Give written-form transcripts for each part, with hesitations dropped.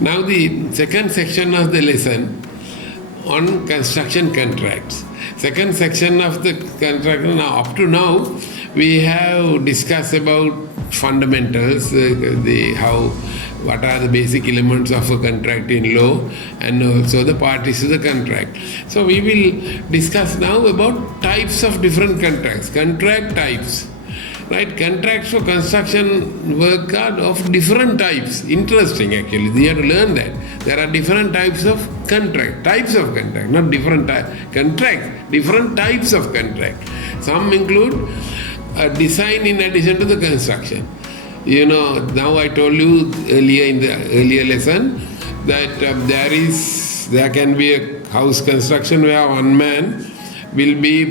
Now the second section of the lesson on construction contracts. Second section of the contract, now up to now we have discussed about fundamentals, what are the basic elements of a contract in law, and also the parties to the contract. So we will discuss now about types of different contracts, contract types. Right, contracts for construction work are of different types. Interesting, actually. We have to learn that. There are different types of contract, not different contract, different types of contract. Some include design in addition to the construction. You know, now I told you earlier in the earlier lesson that there can be a house construction where one man will be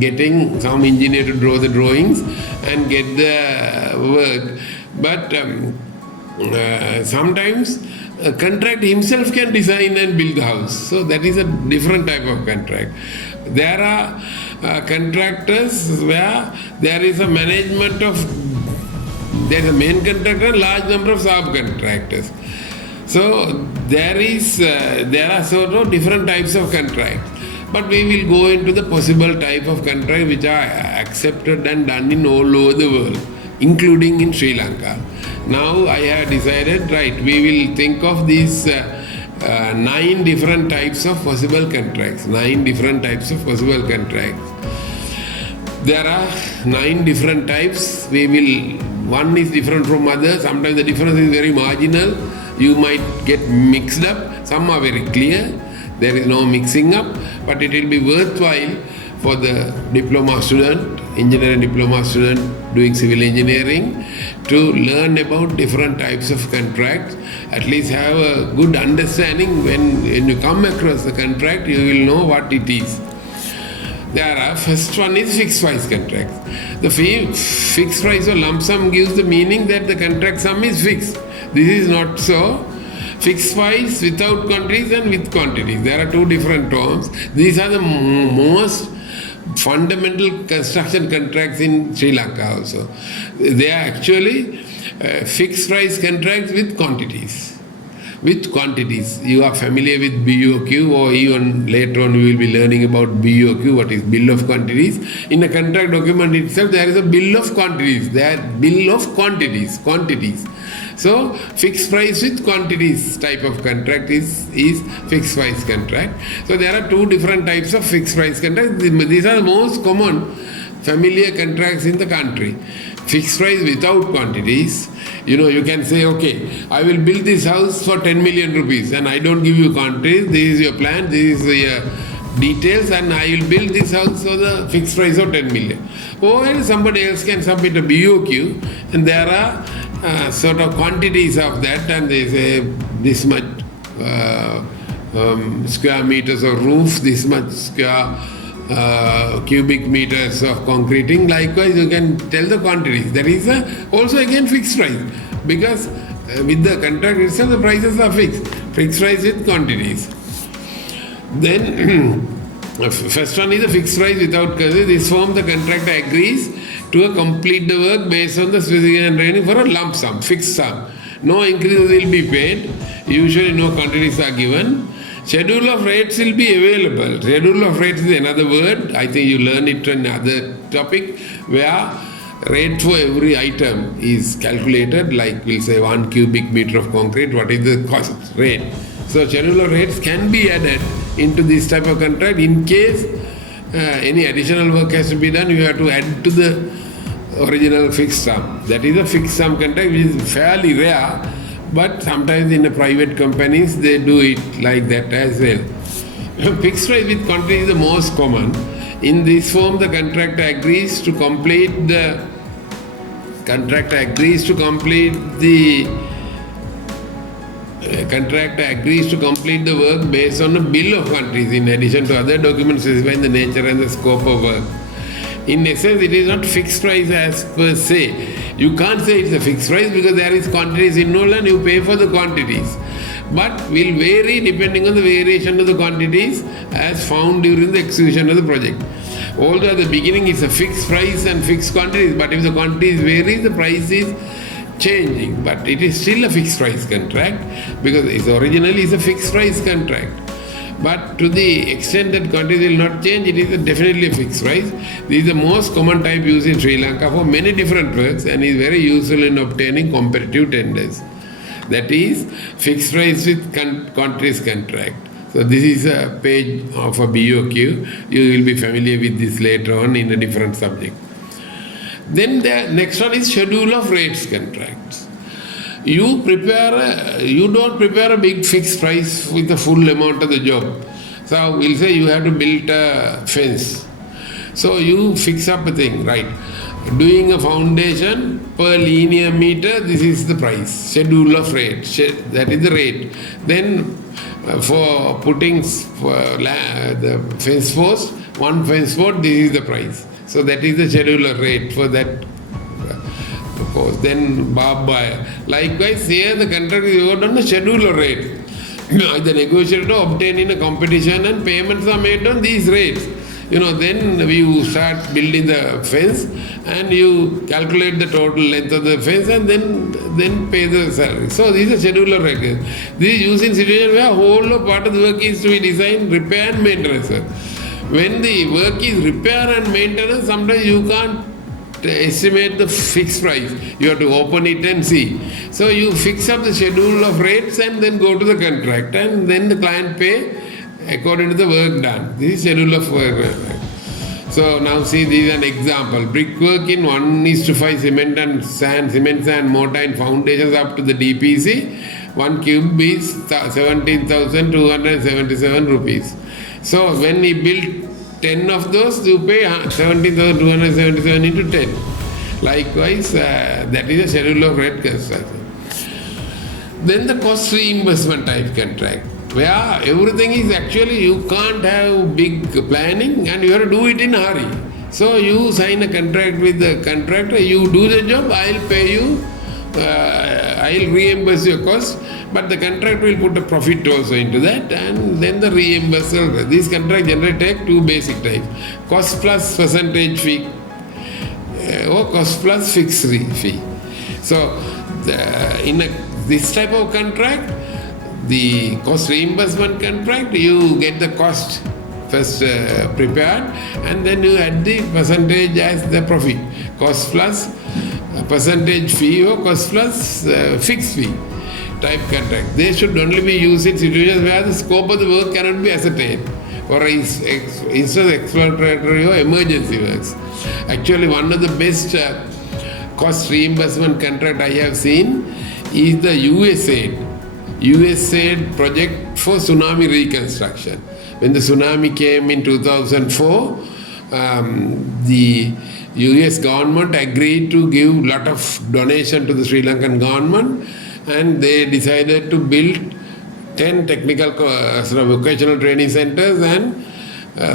getting some engineer to draw the drawings and get the work. But sometimes a contract himself can design and build the house. So that is a different type of contract. There are contractors where there is a management of, there is a main contractor and large number of subcontractors. So there are sort of different types of contracts. But we will go into the possible type of contract which are accepted and done in all over the world, including in Sri Lanka. Now I have decided, right, we will think of these 9 different types of possible contracts. 9 different types of possible contracts. There are 9 different types. One is different from other. Sometimes the difference is very marginal. You might get mixed up. Some are very clear. There is no mixing up, but it will be worthwhile for the diploma student, engineering diploma student doing civil engineering to learn about different types of contracts. At least have a good understanding when you come across the contract, you will know what it is. First one is fixed price contracts. The fixed price or lump sum gives the meaning that the contract sum is fixed. This is not so. Fixed price without quantities and with quantities. There are 2 different terms. These are the most fundamental construction contracts in Sri Lanka also. They are actually fixed price contracts with quantities. With quantities. You are familiar with BOQ, or even later on you will be learning about BOQ, what is bill of quantities. In a contract document itself there is a bill of quantities. There are bill of quantities. So fixed price with quantities type of contract is fixed price contract. So there are 2 different types of fixed price contracts. These are the most common familiar contracts in the country. Fixed price without quantities. You can say, okay, I will build this house for 10 million rupees and I don't give you quantities. This is your plan, this is your details, and I will build this house for the fixed price of 10 million. Or somebody else can submit a BOQ and there are sort of quantities of that, and they say this much square meters of roof, this much square cubic meters of concreting. Likewise, you can tell the quantities. That is also again fixed price, because with the contract itself the prices are fixed. Fixed price with quantities. Then first one is the fixed price without quantities. This form the contractor agrees to complete the work based on the specification training for a lump sum, fixed sum. No increases will be paid. Usually no quantities are given. Schedule of rates will be available. Schedule of rates is another word. I think you learn it in another topic, where rate for every item is calculated, like we'll say 1 cubic meter of concrete, what is the cost rate. So schedule of rates can be added into this type of contract. In case any additional work has to be done, you have to add to the original fixed sum. That is a fixed sum contract, which is fairly rare, but sometimes in the private companies they do it like that as well. Fixed price with quantity is the most common. In this form, the contractor agrees to complete the work based on a bill of quantities in addition to other documents specifying the nature and the scope of work. In essence, it is not fixed price as per se. You can't say it's a fixed price because there is quantities involved and you pay for the quantities. But will vary depending on the variation of the quantities as found during the execution of the project. Although at the beginning it's a fixed price and fixed quantities, but if the quantities vary, the price is changing, but it is still a fixed price contract because it originally is a fixed price contract. But to the extent that quantity will not change, it is definitely a fixed price. This is the most common type used in Sri Lanka for many different works and is very useful in obtaining competitive tenders. That is fixed price with quantities contract. So this is a page of a BOQ. You will be familiar with this later on in a different subject. Then the next one is schedule of rates contracts. You don't prepare a big fixed price with the full amount of the job. So we'll say you have to build a fence. So you fix up a thing, right? Doing a foundation per linear meter, this is the price. Schedule of rate, that is the rate. Then for putting the fence post, one fence post, this is the price. So that is the scheduler rate for that post. Then barbed wire. Likewise, here the contract is over on the scheduler rate. The negotiator obtained in a competition and payments are made on these rates. Then you start building the fence and you calculate the total length of the fence and then pay the salary. So these are scheduler rates. This is used in situations where whole or part of the work is to be designed, repair and maintenance. When the work is repair and maintenance, sometimes you can't estimate the fixed price. You have to open it and see. So you fix up the schedule of rates and then go to the contract and then the client pay according to the work done. This is schedule of work. So now see, this is an example. Brickwork in 1:5 cement, sand, mortar and foundations up to the DPC. 1 cube is 17,277 rupees. So when he built 10 of those, you pay 17,277 into 10. Likewise, that is a schedule of rate construction. Then the cost reimbursement type contract, where everything is actually, you can't have big planning and you have to do it in a hurry. So you sign a contract with the contractor, you do the job, I'll pay you, I'll reimburse your cost, but the contract will put a profit also into that and then the reimbursement. These contracts generally take two basic types: cost plus percentage fee or cost plus fixed fee. So this type of contract, the cost reimbursement contract, you get the cost first prepared and then you add the percentage as the profit. Cost plus percentage fee or cost plus fixed fee type contract. They should only be used in situations where the scope of the work cannot be ascertained, or instead of exploratory or emergency works. Actually, one of the best cost reimbursement contract I have seen is the USAID project for tsunami reconstruction. When the tsunami came in 2004, the US government agreed to give a lot of donation to the Sri Lankan government, and they decided to build 10 technical vocational training centers and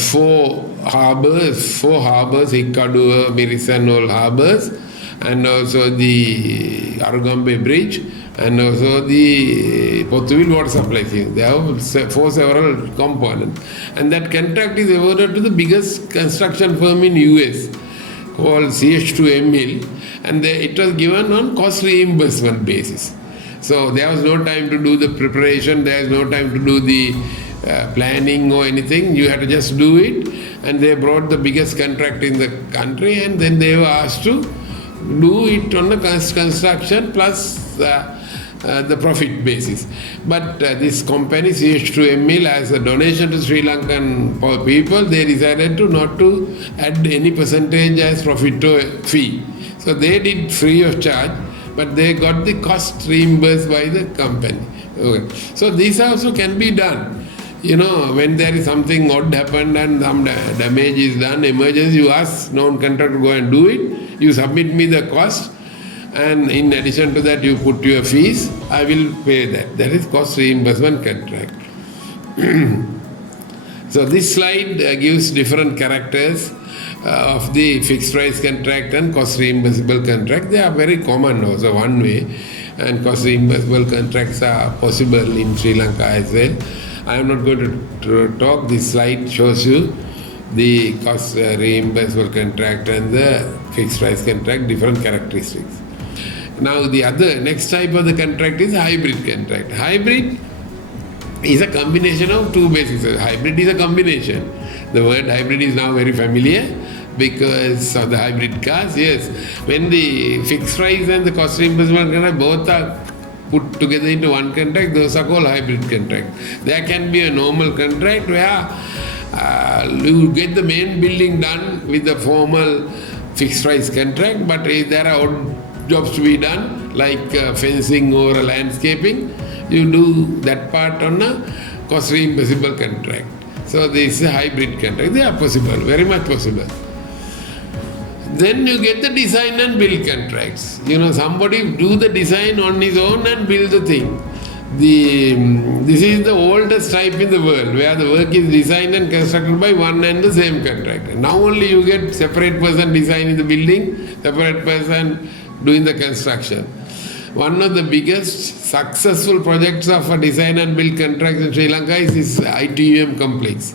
4 harbors, Hikkaduwa, Miris and all harbors, and also the Arugambe Bridge, and also the Pothuville water supply scheme. They have several components. And that contract is awarded to the biggest construction firm in US called CH2M Hill, and it was given on cost reimbursement basis. So there was no time to do the preparation, there was no time to do the planning or anything. You had to just do it, and they brought the biggest contract in the country, and then they were asked to do it on the construction plus the profit basis. But this company CH2M Mill, as a donation to Sri Lankan people, they decided not to add any percentage as profit or fee. So they did free of charge, but they got the cost reimbursed by the company. Okay. So this also can be done. When there is something odd happened and some damage is done, emergency, you ask non-contractor to go and do it, you submit me the cost, and in addition to that you put your fees, I will pay that. That is cost reimbursement contract. So this slide gives different characters of the fixed price contract and cost reimbursable contract. They are very common also, one way, and cost reimbursable contracts are possible in Sri Lanka as well. I am not going to talk. This slide shows you the cost reimbursable contract and the fixed price contract, different characteristics. Now the other next type of the contract is hybrid contract. Hybrid is a combination of two basics. Hybrid is a combination. The word hybrid is now very familiar because of the hybrid cars. Yes, when the fixed price and the cost reimbursement contract both are put together into one contract, those are called hybrid contract. There can be a normal contract where you get the main building done with the formal fixed price contract, but if there are odd jobs to be done like fencing or landscaping, you do that part on a cost reimbursable contract. So this is a hybrid contract. They are possible, very much possible. Then you get the design and build contracts. Somebody do the design on his own and build the thing. This is the oldest type in the world where the work is designed and constructed by one and the same contractor. Now only you get separate person designing the building, separate person doing the construction. One of the biggest successful projects of a design and build contract in Sri Lanka is this ITUM complex.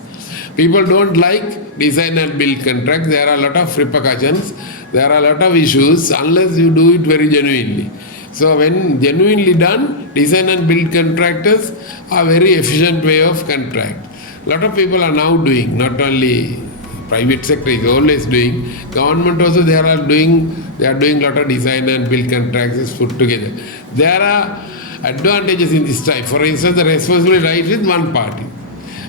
People don't like design and build contract. There are a lot of repercussions. There are a lot of issues unless you do it very genuinely. So when genuinely done, design and build contractors are very efficient way of contract. A lot of people are now doing, not only private sector is always doing, government also they are doing a lot of design and build contracts put together. There are advantages in this type. For instance, the responsibility lies with one party.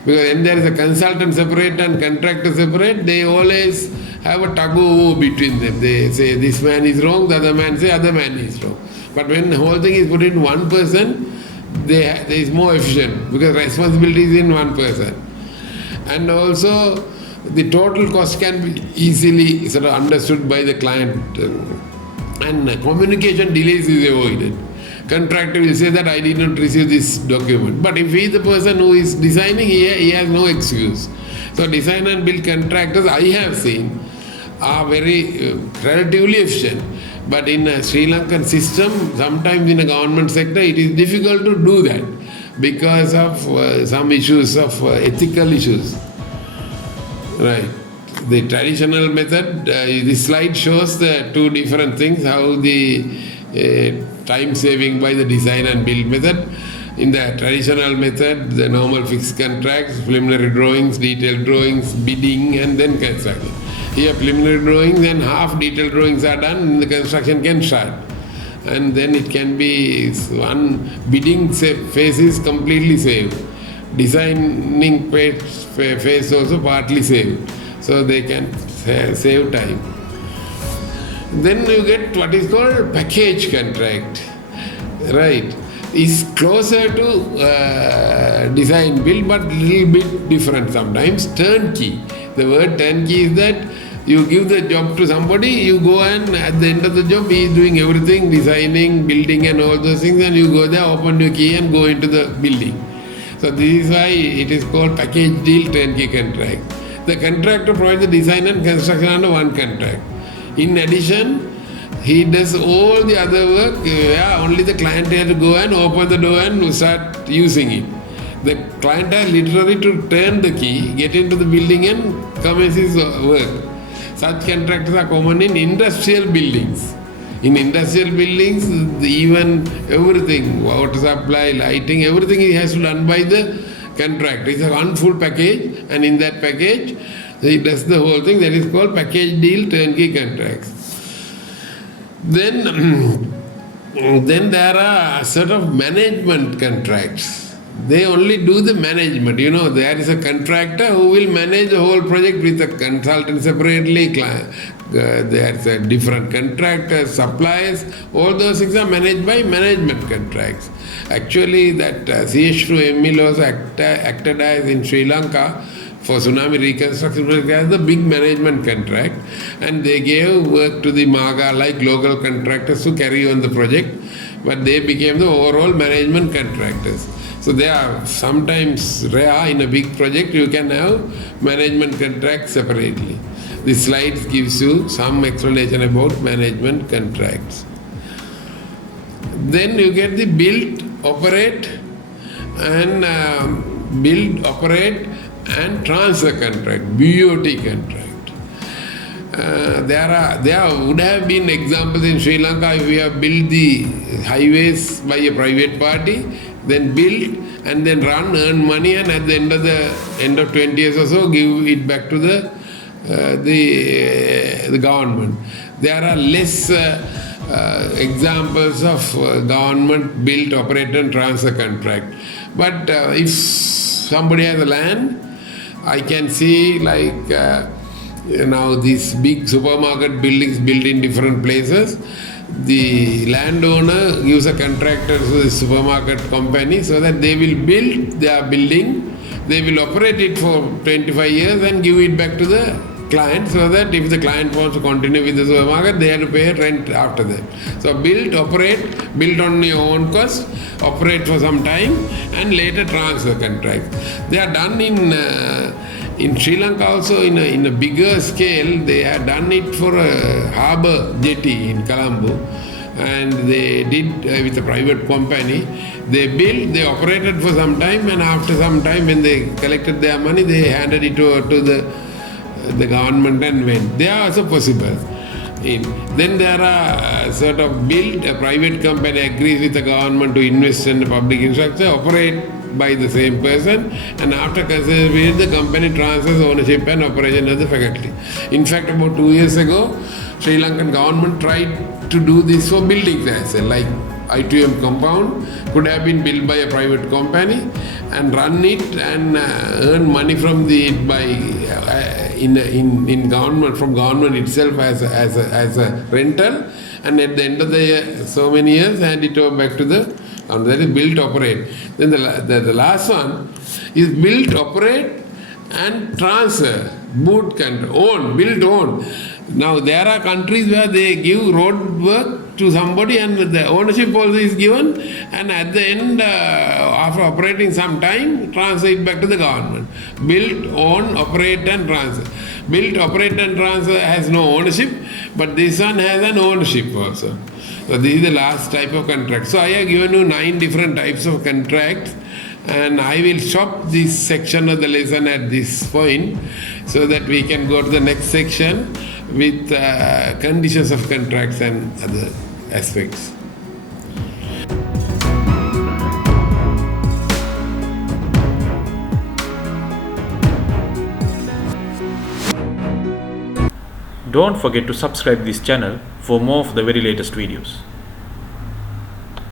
Because when there is a consultant separate and contractor separate, they always have a tug of war between them. They say this man is wrong, the other man say other man is wrong. But when the whole thing is put in one person, there is more efficient because responsibility is in one person. And also the total cost can be easily sort of understood by the client, and communication delays is avoided. Contractor will say that I did not receive this document. But if he is the person who is designing, he has no excuse. So design and build contractors I have seen are very relatively efficient. But in a Sri Lankan system, sometimes in a government sector, it is difficult to do that because of some issues of ethical issues. Right. The traditional method, this slide shows the two different things, how the time saving by the design and build method. In the traditional method, the normal fixed contracts, preliminary drawings, detailed drawings, bidding, and then construction. Here preliminary drawings and half detailed drawings are done and the construction can start. And then it can be one bidding phase is completely saved. Designing phase also partly saved. So they can save time. Then you get what is called package contract, right? It's closer to design build but little bit different sometimes. Turnkey. The word turnkey is that you give the job to somebody, you go and at the end of the job he is doing everything, designing, building and all those things, and you go there, open your key and go into the building. So this is why it is called package deal turnkey contract. The contractor provides the design and construction under one contract. In addition, he does all the other work where only the client has to go and open the door and start using it. The client has literally to turn the key, get into the building and commence his work. Such contractors are common in industrial buildings. In industrial buildings, even everything, water supply, lighting, everything has to be done by the contractor. It's a one full package, and in that package, he does the whole thing. That is called package deal turnkey contracts. Then there are sort of management contracts. They only do the management. There is a contractor who will manage the whole project with a consultant separately. There is a different contractors, suppliers. All those things are managed by management contracts. Actually, that CH2ME laws acted as in Sri Lanka for tsunami reconstruction as the big management contract, and they gave work to the MAGA like local contractors to carry on the project, but they became the overall management contractors. So they are sometimes rare in a big project, you can have management contracts separately. This slide gives you some explanation about management contracts. Then you get the build, operate and transfer contract, BOT contract. there would have been examples in Sri Lanka if we have built the highways by a private party, then build and then run, earn money, and at the end of 20 years or so, give it back to the government. There are less examples of government built, operate and transfer contract. But if somebody has a land, I can see like now these big supermarket buildings built in different places. The landowner gives a contractor to the supermarket company so that they will build their building, they will operate it for 25 years and give it back to the client, so that if the client wants to continue with the supermarket, they have to pay rent after that. So build, operate, build on your own cost, operate for some time and later transfer contract. They are done in Sri Lanka also in a bigger scale. They have done it for a harbour jetty in Colombo, and they did with a private company. They built, they operated for some time, and after some time when they collected their money, they handed it over to the government and went. They are also possible. Then there are sort of build, a private company agrees with the government to invest in the public infrastructure, operate by the same person, and after consideration period, the company transfers ownership and operation of the faculty. In fact, about 2 years ago, Sri Lankan government tried to do this for buildings as well, like I2M compound could have been built by a private company and run it and earn money from it by in government, from government itself as a rental, and at the end of the year, so many years, hand it over back to the government. That is build, operate. Then the last one is build, operate and transfer, boot can own, build, own. Now there are countries where they give road work to somebody and the ownership also is given, and at the end, after operating some time, transfer it back to the government. Build, own, operate and transfer. Build, operate and transfer has no ownership, but this one has an ownership also. So this is the last type of contract. So I have given you 9 different types of contracts, and I will stop this section of the lesson at this point so that we can go to the next section with conditions of contracts and other aspects. Don't forget to subscribe this channel for more of the very latest videos.